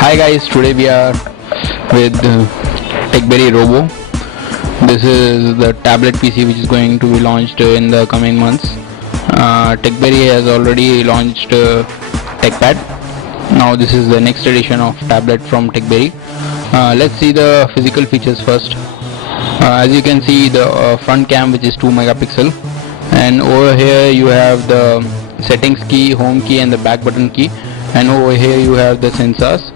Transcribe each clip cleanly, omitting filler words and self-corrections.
Hi guys, today we are with TechBerry Robo. This is the tablet PC which is going to be launched in the coming months. TechBerry has already launched TechPad. Now this is the next edition of tablet from TechBerry. Let's see the physical features first. As you can see, the front cam, which is 2 megapixel, and over here you have the settings key, home key and the back button key, and over here you have the sensors,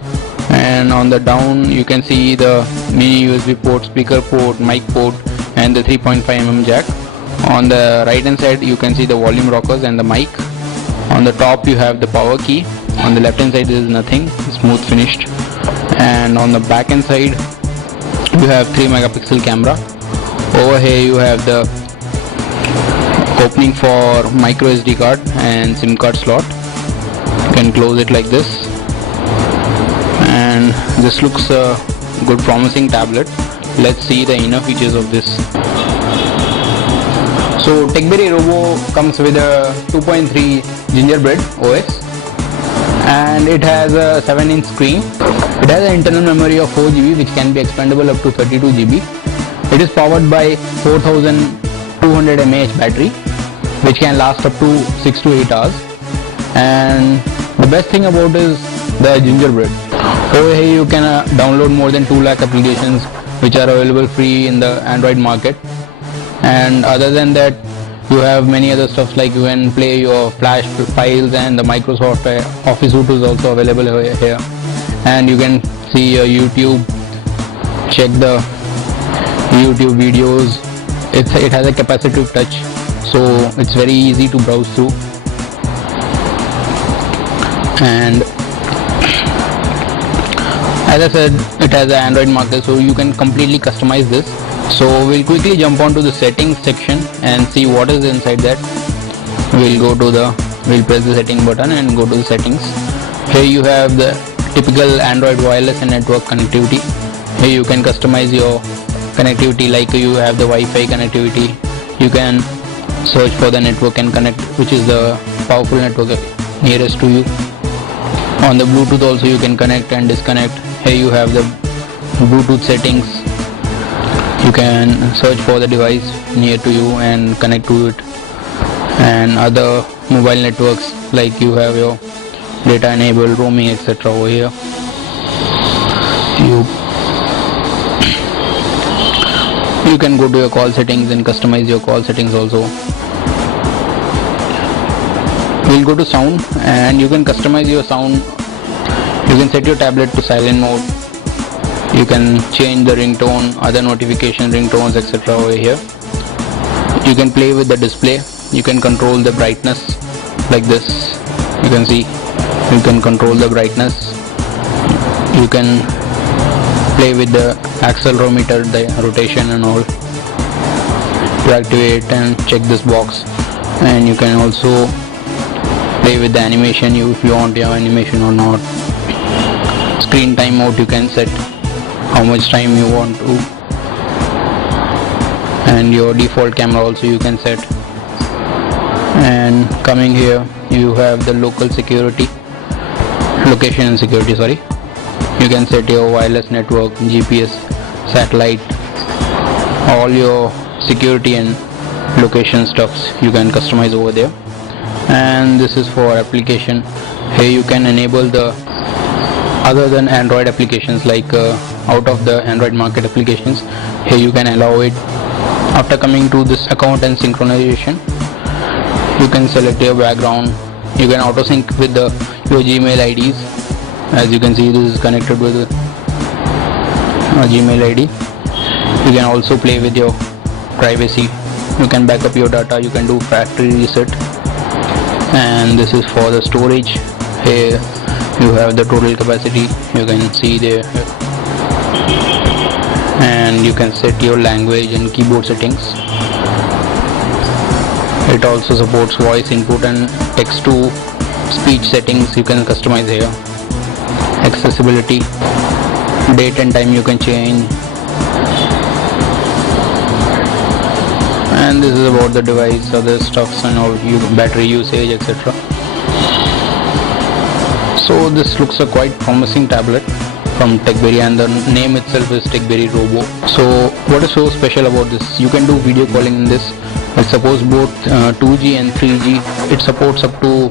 and on the down you can see the mini USB port, speaker port, mic port and the 3.5mm jack. On the right hand side you can see the volume rockers and the mic. On the top you have the power key. On the left hand side there is nothing, smooth finished. And on the back end side you have 3 megapixel camera. Over here you have the opening for micro SD card and SIM card slot. You can close it like this, and this looks a good promising tablet. Let's see the inner features of this. So TechBerry Robo comes with a 2.3 Gingerbread OS, and it has a 7-inch screen. It has an internal memory of 4GB which can be expandable up to 32GB. It is powered by 4200 mAh battery which can last up to 6 to 8 hours. And the best thing about is the Gingerbread. Over here you can download more than 2 lakh applications which are available free in the Android market. And other than that, you have many other stuff like you can play your Flash files, and the Microsoft Office Suite is also available here. And you can see your YouTube, check the YouTube videos. It has a capacitive touch, so it's very easy to browse through. And as I said, it has an Android market, so you can completely customize this. So we'll quickly jump on to the settings section and see what is inside that. We'll press the setting button and go to the settings. Here you have the typical Android wireless and network connectivity. Here you can customize your connectivity, like you have the Wi-Fi connectivity. You can search for the network and connect which is the powerful network nearest to you. On the Bluetooth also you can connect and disconnect. Here you have the Bluetooth settings. You can search for the device near to you and connect to it. And other mobile networks, like you have your data enabled, roaming, etc. over here. You can go to your call settings and customize your call settings also. We'll go to sound, and you can customize your sound. You can set your tablet to silent mode. You can change the ringtone, other notification ringtones, etc. over here. You can play with the display. You can control the brightness like this. You can see you can control the brightness. You can play with the accelerometer, the rotation and all. To activate and check this box. And you can also play with the animation if you want your animation or not. Screen time mode, you can set how much time you want to, and your default camera also you can set. And coming here you have the location and security, sorry. You can set your wireless network, GPS, satellite, all your security and location stuffs you can customize over there. And this is for application. Here you can enable the other than Android applications, like out of the Android market applications. Here you can allow it. After coming to this account and synchronization, you can select your background. You can auto sync with your Gmail IDs. As you can see, this is connected with a Gmail ID. You can also play with your privacy. You can back up your data. You can do factory reset. And this is for the storage. Here you have the total capacity, you can see there. And you can set your language and keyboard settings. It also supports voice input and text to speech settings. You can customize here. Accessibility, date and time you can change. And this is about the device, other stuffs and all, battery usage, etc. So this looks a quite promising tablet from TechBerry, and the name itself is TechBerry Robo. So what is so special about this? You can do video calling in this. It supports both 2G and 3G. It supports up to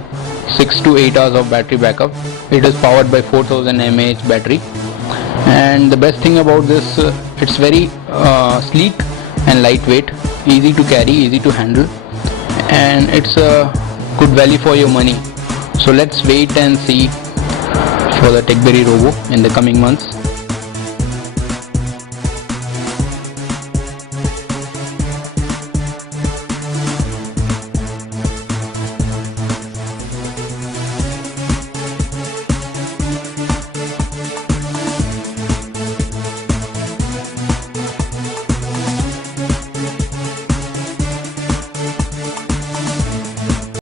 6 to 8 hours of battery backup. It is powered by 4000 mAh battery, and the best thing about this, it's very sleek and lightweight, easy to carry, easy to handle, and it's a good value for your money. So let's wait and see for the TechBerry Robo in the coming months.